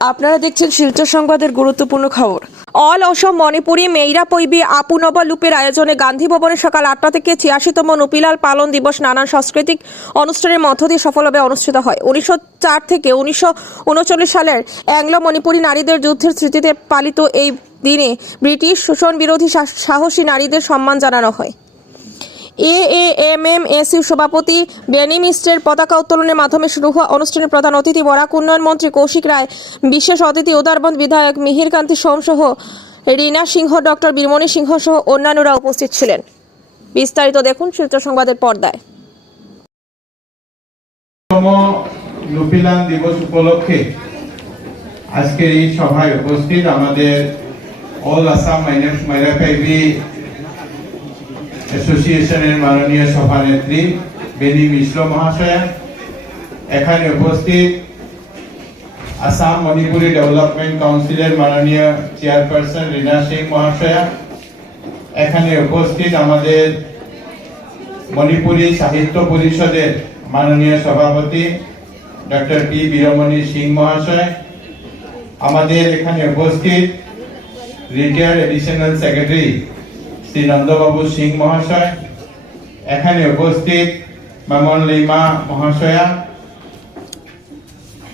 আপনারা দেখছেন শিলচর সংবাদের গুরুত্বপূর্ণ খবর। অল অসম, মণিপুরী, মেইরা, পৈবি আপুনব লুপের আয়োজনে গান্ধী ভবনে সকাল আটটা থেকে ছিয়াশিতম নুপিলাল পালন দিবস নানান সাংস্কৃতিক অনুষ্ঠানের মধ্য দিয়ে সফলভাবে অনুষ্ঠিত হয়। উনিশশো চার থেকে উনিশশো উনচল্লিশ সালের অ্যাংলো মণিপুরী নারীদের যুদ্ধের স্মৃতিতে পালিত এই দিনে ব্রিটিশ শোষণ বিরোধী সাহসী নারীদের সম্মান জানানো হয়। A A M M S U সভাপতি বেনি মিস্টের পতাকা উত্তোলনের মাধ্যমে শুরু হওয়া অনুষ্ঠানের প্রধান অতিথি বরাক উন্নয়ন মন্ত্রী কৌশিক রায়, বিশেষ অতিথি উদারবন্দ বিধায়ক মিহিরকান্তি সোম সহ রীনা সিংহ, ডক্টর বীরমণি সিংহ সহ অন্যান্যরা উপস্থিত ছিলেন। বিস্তারিত দেখুন শিলচর সংবাদের পর্দায়। লুপিলান দিবস উপলক্ষে আজকের এই সভায় উপস্থিত আমাদের অল আসাম মাইনাস মাইরা পাইবি অ্যাসোসিয়েশনের মাননীয় সভানেত্রী বেনি মিশ্র মহাশয়া। এখানে উপস্থিত আসাম মণিপুরি ডেভেলপমেন্ট কাউন্সিলের মাননীয় চেয়ারপারসন রীনা সিং মহাশয়া। এখানে উপস্থিত আমাদের মণিপুরী সাহিত্য পরিষদের মাননীয় সভাপতি ডক্টর পি বীরমণি সিং মহাশয়। আমাদের এখানে উপস্থিত retired additional secretary Shri Nandababu Singh মহাশয়। এখানে উপস্থিত মামন লিমা মহাশয়া,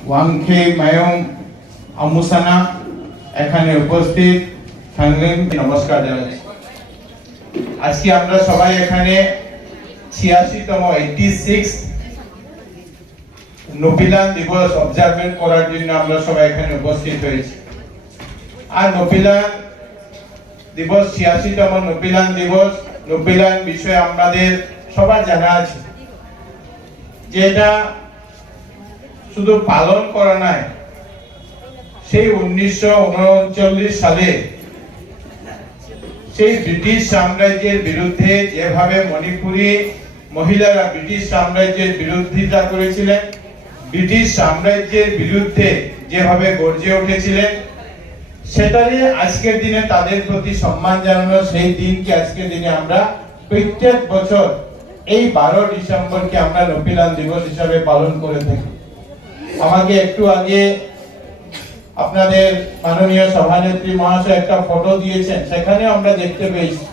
ওয়াংখে মায়ং আমুসানা এখানে উপস্থিত নমস্কার জানাচ্ছি। আজকে আমরা সবাই এখানে ছিয়াশিতম এইটি সিক্স নপিলান দিবস অবজারভেন্ট করার জন্য আমরা সবাই এখানে উপস্থিত হয়েছি। আর নপিলান দিবস, ছিয়াশিতম নপিলান দিবস নপিলান বিষয়ে আমাদের সবার জানা আছে। যেটা শুধু পালন করা নাই, সেই উনিশশো উনচল্লিশ সালে সেই ব্রিটিশ সাম্রাজ্যের বিরুদ্ধে যেভাবে মণিপুরী মহিলারা ব্রিটিশ সাম্রাজ্যের বিরোধিতা করেছিলেন, ব্রিটিশ সাম্রাজ্যের বিরুদ্ধে যেভাবে গর্জে উঠেছিলেন সেটারই আজকের দিনে তাদের প্রতি সম্মান জানানো, সেই দিনকে আজকের দিনে আমরা প্রত্যেক বছর এই বারো ডিসেম্বরকে আমরা নপিলান দিবস হিসাবে পালন করে থাকি। আমাকে একটু আগে আপনাদের মাননীয় সভানেত্রী মহাশয় একটা ফটো দিয়েছেন সেখানে আমরা দেখতে পেয়েছি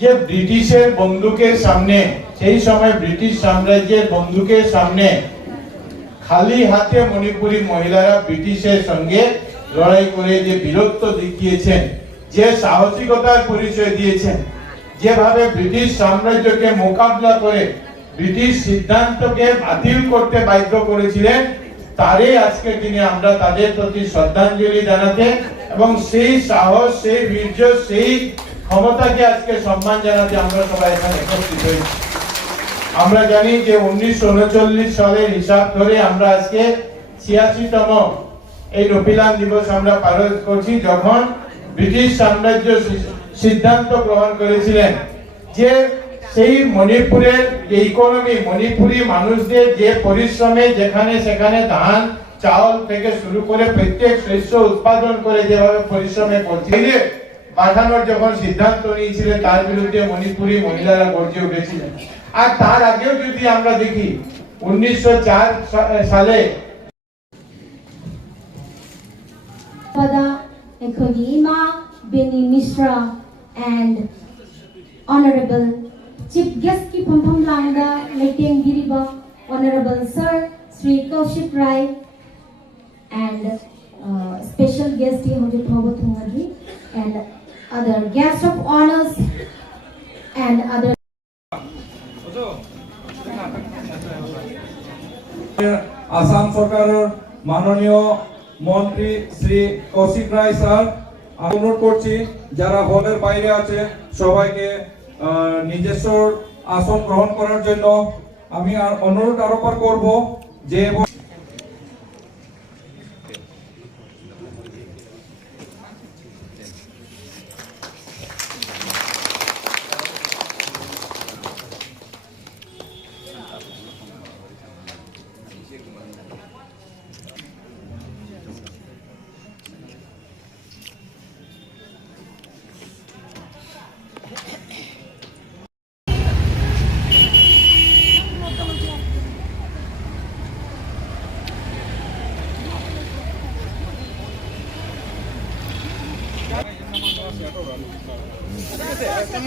যে ব্রিটিশের বন্দুকের সামনে, সেই সময় ব্রিটিশ সাম্রাজ্যের বন্দুকের সামনে খালি হাতে মণিপুরী মহিলারা ব্রিটিশের সঙ্গে লড়াই করে যে বীরত্ব দেখিয়েছেন, যে সাহসিকতার পরিচয় দিয়েছেন, যেভাবে ব্রিটিশ সাম্রাজ্যকে মোকাবিলা করে ব্রিটিশ সিদ্ধান্তকে বাতিল করতে বাধ্য করেছিলেন, তারই আজকে দিনে আমরা তাদের প্রতি শ্রদ্ধাঞ্জলি জানাতে এবং সেই সাহস, সেই বীর্য, সেই ক্ষমতাকে আজকে সম্মান জানাতে আমরা সবাই এখানে উপস্থিত হয়েছি। আমরা জানি যে উনিশশো উনচল্লিশ সালের হিসাব ধরে আমরা আজকে ছিয়াশিতম এই রপিলান দিবস আমরা পালন করছি যখন ব্রিটিশ সাম্রাজ্য সিদ্ধান্ত গ্রহণ করেছিলেন। যে সেই মণিপুরের যে ইকোনমি মণিপুরি মানুষদের যে পরিশ্রমে যেখানে সেখানে ধান চাউল থেকে শুরু করে প্রত্যেক শস্য উৎপাদন করে যেভাবে পরিশ্রমে করছে পাঠানোর যখন সিদ্ধান্ত নিয়েছিলেন, তার বিরুদ্ধে মণিপুরি মহিলারা গর্জে উঠেছিলেন। আর তার আগেও যদি আমরা দেখি, উনিশশো চার সালে Pada Ekoyima Beni Mishra and Honorable Chief Guest ki Pampam Langa Lieutenant Giriba, Honorable Sir Sri Kaushik Rai and uh, special guest Hoji Prabhat Hungaji and other guests of honors and other Assam সরকারের মাননীয় মন্ত্রী শ্রী কৌশিক রায় sir অনুরোধ করছি, যারা হলের বাইরে আছে, সবাইকে নিজস্ব আসন গ্রহণ করার জন্য আমি অনুরোধ আরোপ করব যে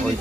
ওই